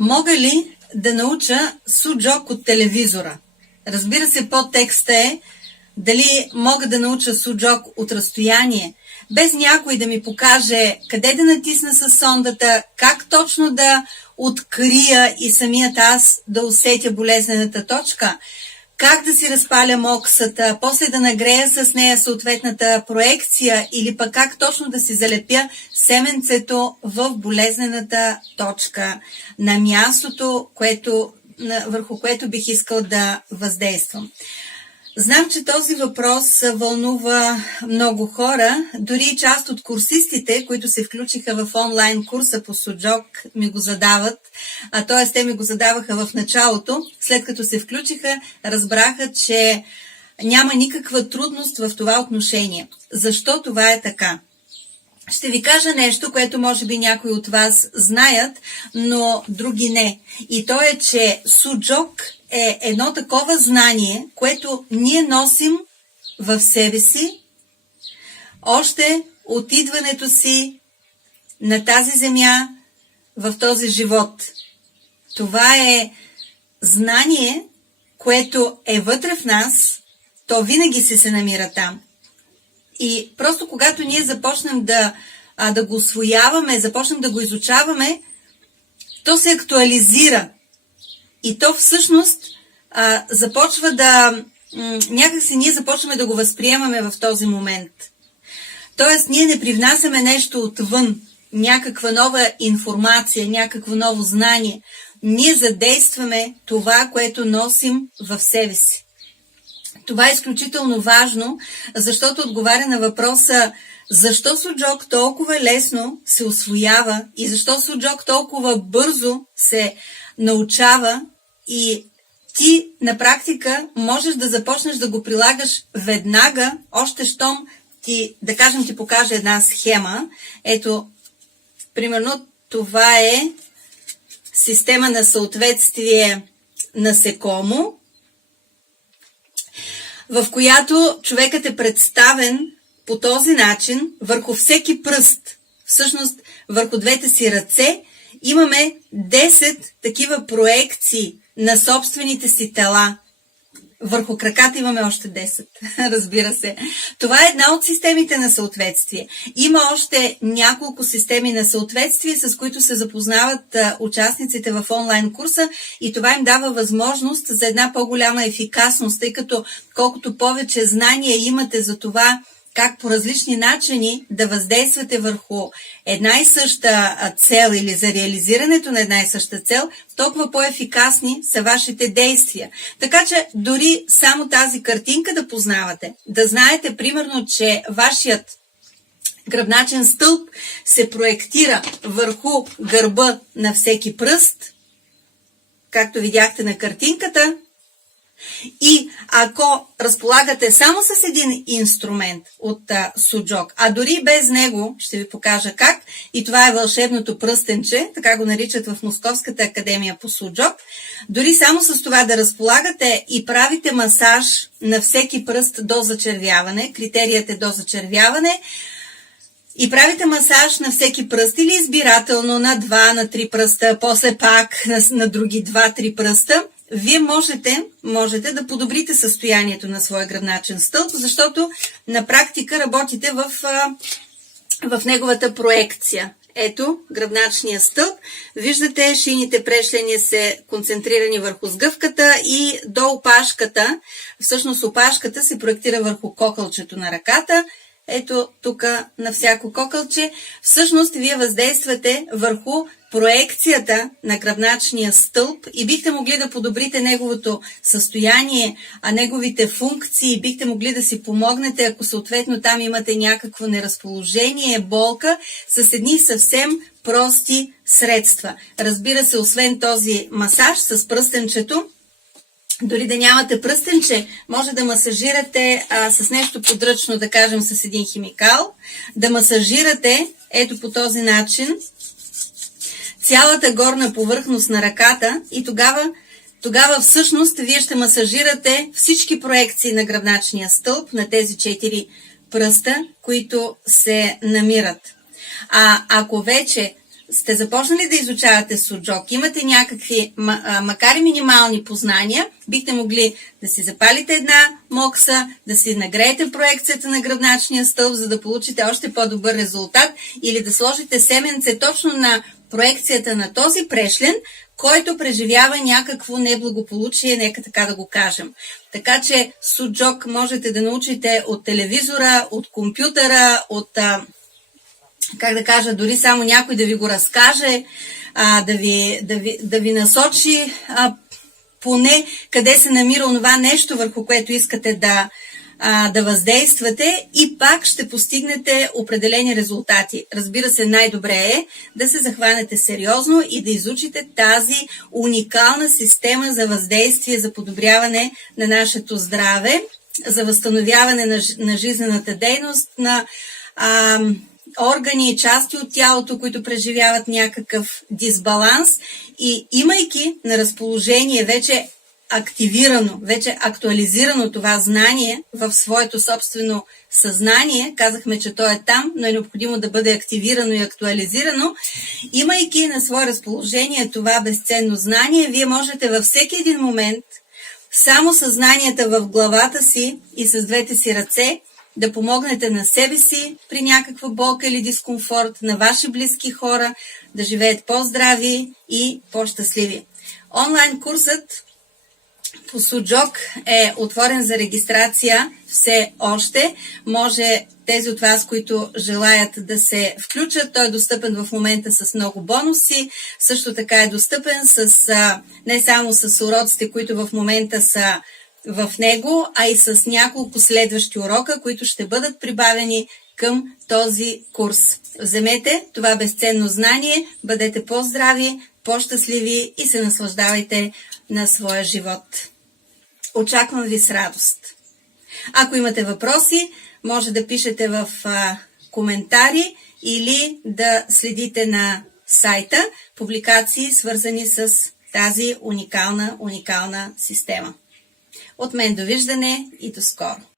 Мога ли да науча суджок от телевизора? Разбира се, подтекста е дали мога да науча суджок от разстояние, без някой да ми покаже къде да натисна със сондата, как точно да открия и самият аз да усетя болезнената точка, как да си разпаля моксата, после да нагрея с нея съответната проекция или пък как точно да си залепя семенцето в болезнената точка на мястото, върху което бих искал да въздействам. Знам, че този въпрос вълнува много хора, дори и част от курсистите, които се включиха в онлайн курса по суджок, ми го задават, т.е. те ми го задаваха в началото, след като се включиха, разбраха, че няма никаква трудност в това отношение. Защо това е така? Ще ви кажа нещо, което може би някои от вас знаят, но други не. И то е, че суджок е едно такова знание, което ние носим в себе си още от идването си на тази земя в този живот. Това е знание, което е вътре в нас, то винаги се намира там. И просто когато ние започнем да го усвояваме, започнем да го изучаваме, то се актуализира. И то всъщност започва някакси ние започваме да го възприемаме в този момент. Тоест ние не привнасяме нещо отвън, някаква нова информация, някакво ново знание. Ние задействаме това, което носим в себе си. Това е изключително важно, защото отговаря на въпроса защо суджок толкова лесно се усвоява и защо суджок толкова бързо се научава и ти на практика можеш да започнеш да го прилагаш веднага, още щом ти, да кажем, ти покажа една схема. Ето, примерно, това е система на съответствие насекомо, в която човекът е представен по този начин върху всеки пръст. Всъщност, върху двете си ръце имаме 10 такива проекции на собствените си тела. Върху краката имаме още 10, разбира се. Това е една от системите на съответствие. Има още няколко системи на съответствие, с които се запознават участниците в онлайн курса и това им дава възможност за една по-голяма ефикасност, тъй като колкото повече знания имате за това, как по различни начини да въздействате върху една и съща цел или за реализирането на една и съща цел, толкова по-ефикасни са вашите действия. Така че дори само тази картинка да познавате, да знаете примерно, че вашият гръбначен стълб се проектира върху гърба на всеки пръст, както видяхте на картинката. И ако разполагате само с един инструмент от суджок, а дори без него, ще ви покажа как, и това е вълшебното пръстенче, така го наричат в Московската академия по суджок, дори само с това да разполагате и правите масаж на всеки пръст до зачервяване, критерият е до зачервяване, и правите масаж на всеки пръст или избирателно на 2, на 3 пръста, после пак на други 2-3 пръста, вие можете да подобрите състоянието на своя гръбначен стълб, защото на практика работите в неговата проекция. Ето гръбначния стълб. Виждате, шийните прешления са концентрирани върху сгъвката и до опашката. Всъщност опашката се проектира върху кокълчето на ръката. Ето тук на всяко кокълче. Всъщност вие въздействате върху проекцията на гръбначния стълб и бихте могли да подобрите неговото състояние, неговите функции, бихте могли да си помогнете, ако съответно там имате някакво неразположение, болка, с едни съвсем прости средства. Разбира се, освен този масаж с пръстенчето, дори да нямате пръстенче, може да масажирате с нещо подръчно, да кажем с един химикал, да масажирате ето по този начин цялата горна повърхност на ръката и тогава всъщност вие ще масажирате всички проекции на гръбначния стълб на тези 4 пръста, които се намират. Ако вече сте започнали да изучавате Суджок, имате някакви, макар и минимални познания, бихте могли да си запалите една мокса, да си нагреете проекцията на гръбначния стълб, за да получите още по-добър резултат, или да сложите семенце точно на проекцията на този прешлен, който преживява някакво неблагополучие, нека така да го кажем. Така че Суджок можете да научите от телевизора, от компютъра, от, как да кажа, дори само някой да ви го разкаже, да ви насочи поне къде се намира онова нещо, върху което искате да въздействате, и пак ще постигнете определени резултати. Разбира се, най-добре е да се захванете сериозно и да изучите тази уникална система за въздействие, за подобряване на нашето здраве, за възстановяване на жизнената дейност, на органи и части от тялото, които преживяват някакъв дисбаланс, и имайки на разположение вече активирано, вече актуализирано това знание в своето собствено съзнание, казахме, че то е там, но е необходимо да бъде активирано и актуализирано, имайки на свое разположение това безценно знание, вие можете във всеки един момент само съзнанията в главата си и с двете си ръце да помогнете на себе си при някаква болка или дискомфорт, на ваши близки хора да живеят по-здрави и по-щастливи. Онлайн курсът по Суджок е отворен за регистрация все още. Може тези от вас, които желаят да се включат, той е достъпен в момента с много бонуси. Също така е достъпен не само с уроците, които в момента са в него, а и с няколко следващи урока, които ще бъдат прибавени към този курс. Вземете това безценно знание, бъдете по-здрави, по-щастливи и се наслаждавайте на своя живот. Очаквам ви с радост. Ако имате въпроси, може да пишете в коментари или да следите на сайта публикации, свързани с тази уникална система. От мен довиждане и до скоро!